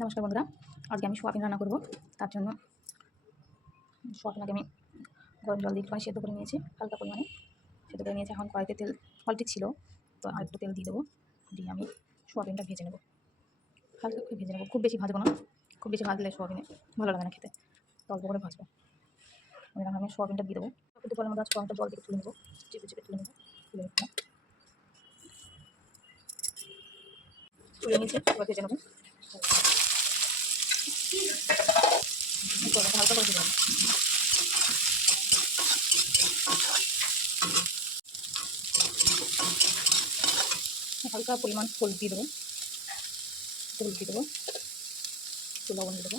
নমস্কার বন্ধুরা, আজকে আমি সোয়াবিন রান্না করব। তার জন্য সোয়াবিন আগে আমি গরম জল দিয়ে একটুখানি সেদ্ধ করে নিয়েছি, হালকা পরিমাণে সেদ্ধ করে নিয়েছি। এখন কড়াইতে তেল অল্পটি ছিল, তো আর একটু তেল দিয়ে দেবো, দিয়ে আমি সোয়াবিনটা ভেজে নেব। হালকা করে ভেজে নেবো, খুব বেশি ভাজবো না, খুব বেশি ভাজলে সোয়াবিনে ভালো লাগে না খেতে, তো অল্প করে ভাজবো। আমি সোয়াবিনটা দিয়ে দেবো। কিন্তু জলের মধ্যে সোয়াবিনটা জল থেকে তুলে নেবো, চেপে চেপে তুলে নেবো, তুলে নিয়েছি, এবার ভেজে নেবো। হালকা করে ভেজে নেবো। হালকা পরিমাণ হলুদ দিয়ে দেবো, হলুদ দিয়ে দেবো, একটু লবণ দিয়ে দেবো,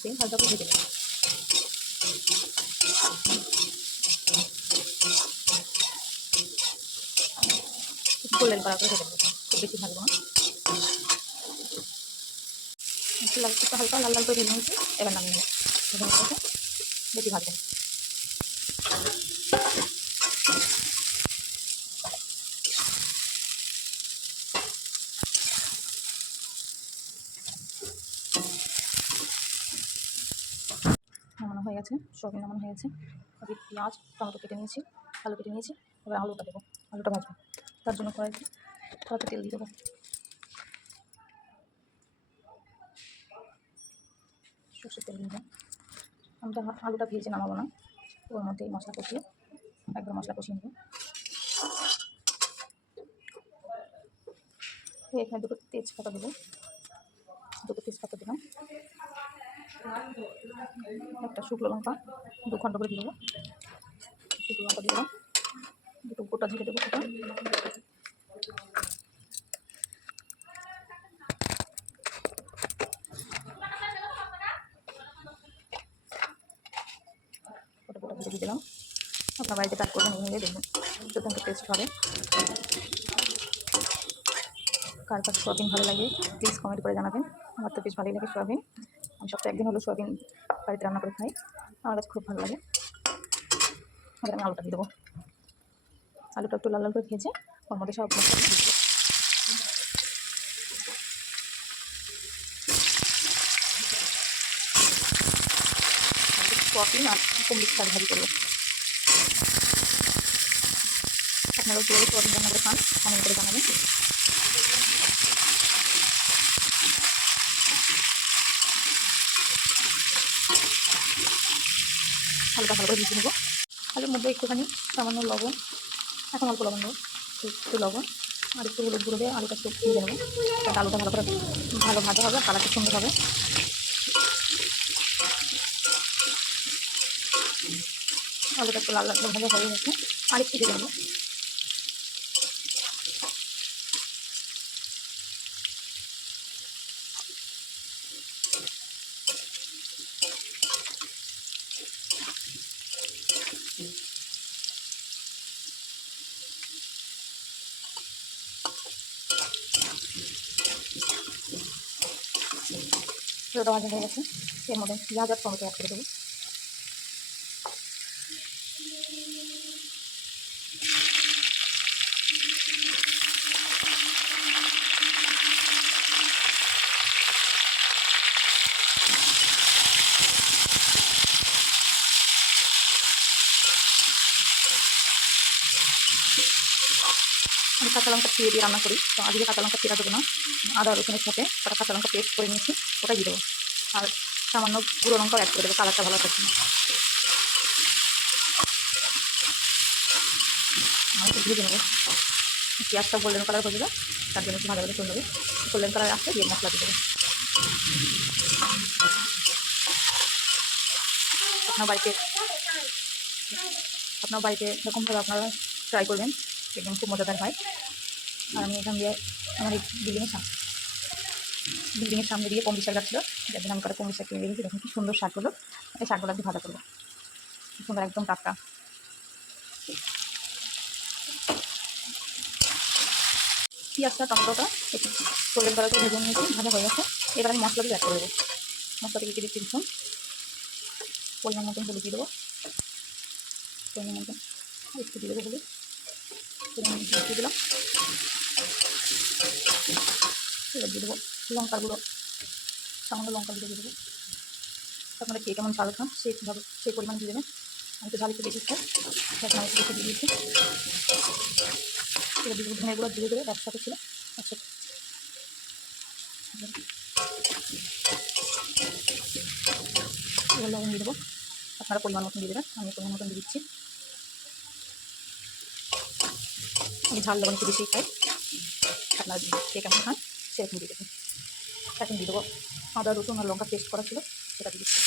দিয়ে হালকা করে ভেজে দেবো। গোল্ডেন কালার করে ভেজে দেবো, খুব বেশি ভাজবো না, একটু হালকা লাল লাল করে ভেজে নিয়েছি। এবার নামিয়ে নেবো, বেশি ভাজবেন। নামানো হয়ে গেছে, সোয়াবিন নামানো হয়ে গেছে। আমি পেঁয়াজ টমেটো কেটে নিয়েছি, আলু কেটে নিয়েছি। এবার আলুটা দেবো, আলুটা ভাজবো। তার জন্য কড়াইতে তেল দিয়ে দেবো, সর্ষের তেল দিয়ে দেবো। আমি আলুটা ভেজে নামাবো না, ওর মধ্যেই মশলা কষিয়ে একবার মশলা কষিয়ে নেবো। এখানে দুটো তেজপাতা দেবো, দুটো তেজপাতা দিলাম, একটা শুকনো লঙ্কা 2 খণ্ড করে দিয়ে দেবো, শুকনো লঙ্কা দিয়ে দিলাম, দুটো গোটা জিরে দেবো, গোটা গোটা জিরে দিয়ে দিলাম। আপনার বাড়িতে কাজ করবেন, নিয়ে দেখবেন দুর্দান্ত টেস্ট হবে। কার কাছে সোয়াবিন ভালো লাগে প্লিজ কমেন্ট করে জানাবেন। আমার তো বেশ ভালোই লাগে সোয়াবিন, আমি সপ্তাহে একদিন হলো সোয়াবিন বাড়িতে রান্না করে খাই, আমার কাছে খুব ভালো লাগে। এবার আমি আলুটা দিয়ে দেবো, আলুটা একটু লাল লাল করে ভেজে ওর মধ্যে সব মশলা দিয়ে দেবো। সোয়াবিন আর কুমড়ো শাক ভাজি করবো। আপনারাও কীভাবে সোয়াবিন রান্না করে খান কমেন্ট করে জানাবেন। হালকা ভালো করে ভেজে নেবো। আলুর মধ্যে একটুখানি সামান্য লবণ, এখন অল্প লবণ দেবো, একটু লবণ আর একটু হলুদ গুঁড়ো দিয়ে আলুটা একটু ভেজে নেবো। তাতে আলুটা ভালো করে ভাজা হবে, কালারটা সুন্দর হবে। আলুটা একটু লাল লাল করে ভাজা হয়ে গেছে, আর একটু ভেজে নেবো। পুরোটা ভাজা হয়ে গেছে, এর মধ্যে পেঁয়াজ আর টমেটো অ্যাড করে দেবো। আমি কাঁচা লঙ্কা চিড়ে দিয়ে রান্না করি, তো আজকে কাঁচা লঙ্কা চিরা দেবো না, আদা রসুনের সাথে ওটা কাঁচা লঙ্কা পেস্ট করে নিয়েছি, ওটাই দিয়ে দেবো। আর সামান্য গুঁড়ো লঙ্কাও অ্যাড করে দেবো, কালারটা ভালো থাকবে। আমি একটু ভেজে নেবো, পেঁয়াজটা গোল্ডেন কালার হয়ে যাবে, তার জন্য একটু ভালো করে চলে নেবে। গোল্ডেন কালার আসলে দিয়ে মশলা দিয়ে দেবো। আপনার বাড়িতে এরকমভাবে আপনারা ট্রাই করবেন, দেখবেন খুব মজাদার হয়। আর আমি এখান দিয়ে আমার এই বিল্ডিংয়ের সামনে দিয়ে কমলি শাক গাছছিল, যার জন্য আমি কটা কমলি শাক কিনে রেখেছি। দেখুন কি সুন্দর শাক হলো, এই শাকগুলো একটু ভাজা করবো, খুব সুন্দর একদম টাটকা। পেঁয়াজটা টমেটোটা একটু গোল্ডেন কালার করে ভেজে নিয়েছি, ভাজা হয়ে গেছে। এবার আমি মশলা দিয়ে অ্যাড করে দেবো। মশলা থেকে দিচ্ছি দেখুন, পরিমাণ মতন হলুদ দিয়ে দেবো, পরিমাণ মতন একটু দিয়ে দেবো হলুদ, পরিমাণ মতন দিয়ে দিলাম। এবার দিয়ে দেবো লঙ্কার গুঁড়ো, সামান্য লঙ্কা দিয়ে দেবো। আপনারা কে কেমন ঝাল খান সেই পরিমাণ দিয়ে দেবেন। আমি তো ঝাল একটু বেশি খাই, এখন আমি একটু বেশি দিয়ে দিয়েছি। এবার দিয়ে দেবো ধনে গুঁড়ো, ধীরে ধীরে একসাথে ছিল একসাথে। এবার লবণ দিয়ে দেবো, আপনারা পরিমাণ মতন দিয়ে দেবেন, আমি পরিমাণ মতন দিয়ে দিচ্ছি। আমি ঝাল লবণ একটু বেশি খাই, আপনারা কে কেমন খান সেরকম দিয়ে দেবেন। এখন দিয়ে দেবো আদা রসুন আর লঙ্কা পেস্ট করা ছিল সেটা দিয়ে দিচ্ছি।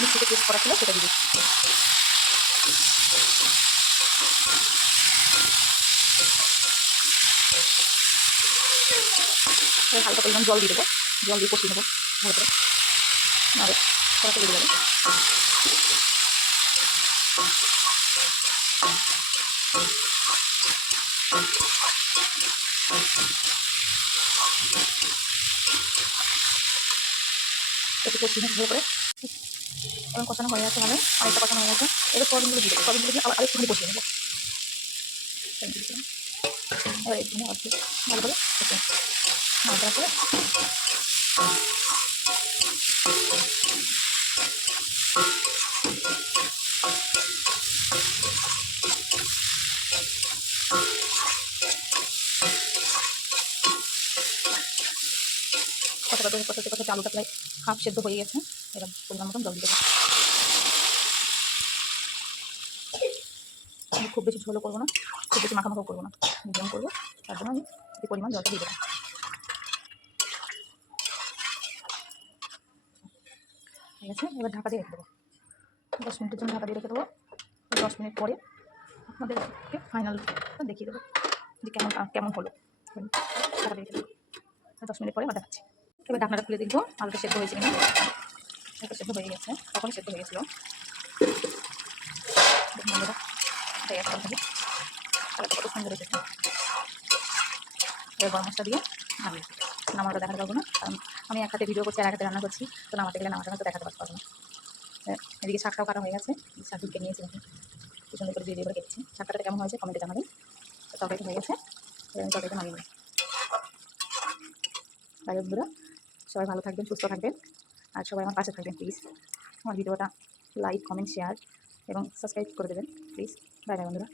মিক্সিতে পেস্ট করা ছিল সেটা দিয়ে দিচ্ছি। হালকা পরিমাণ জল দিয়ে দেবো, জল দিয়ে কষিয়ে নেবো ভালো করে, নাহলে কড়াতে লেগে যাবে। একটু কষিয়ে নেবো ভালো করে, এবং কষানো হয়ে গেছে ভালো, আরেকটা কষানো হয়ে গেছে। এবার সয়াবিনগুলো দিয়ে দেবো, সয়াবিনগুলো দিয়ে আবার আরেকটুখানি কষিয়ে নেবো। এবার এখানে অর্ধেক ভালো করে নাড়াচাড়া করে কষাতে কষাতে আলুটা প্রায় হাফ সেদ্ধ হয়ে গেছে। এবার পরিমাণ মতন জল দিয়ে দেবো। আমি খুব বেশি ঝোলও করবো না, খুব বেশি মাখামাখাও করবো না, মিডিয়াম করবো, তার জন্য আমি এই পরিমাণ জলটা দিয়ে দেবো। ঠিক আছে, এবার ঢাকা দিয়ে রেখে দেবো, 10 মিনিটের জন্য ঢাকা দিয়ে রেখে দেবো। 10 মিনিট পরে আপনাদেরকে ফাইনালটা দেখিয়ে দেবো যে কেমন হলো। ঢাকা দিয়ে রেখে দেবো, 10 মিনিট পরে আবার দেখাচ্ছি। এবার ঢাকনাটা খুলে দেখবো আলুটা সেদ্ধ হয়েছে কিনা। আলুটা সেদ্ধ হয়ে গেছে, তখনই সেদ্ধ হয়ে গেছিলো। বন্ধুরা এটাই একটা থাকে, আলাদা কত সুন্দর এসেছে। এবার গরম মশলা দিয়ে নামানোটা দেখাতে পারবো না, কারণ আমি এক হাতে ভিডিও করছি আর এক হাতে রান্না করছি, তো নামাতে গেলে নামাটা তো দেখাতে পারবো না। এদিকে শাকটাও কাটা হয়ে গেছে, শাক ঢুকে নিয়েছি এখন কি সুন্দর করে দিয়ে করে কেটেছি। শাকটা কেমন হয়েছে কমেন্টে জানাবেন। তরকারিটা হয়ে গেছে, এবার আমি তরকারিটা নামিয়ে নেব। তাই বন্ধুরা সবাই ভালো থাকবেন, সুস্থ থাকবেন, আর সবাই আমার পাশে থাকবেন প্লিজ। আমার ভিডিওটা লাইক কমেন্ট শেয়ার এবং সাবস্ক্রাইব করে দেবেন প্লিজ। বাই বাই বন্ধুরা।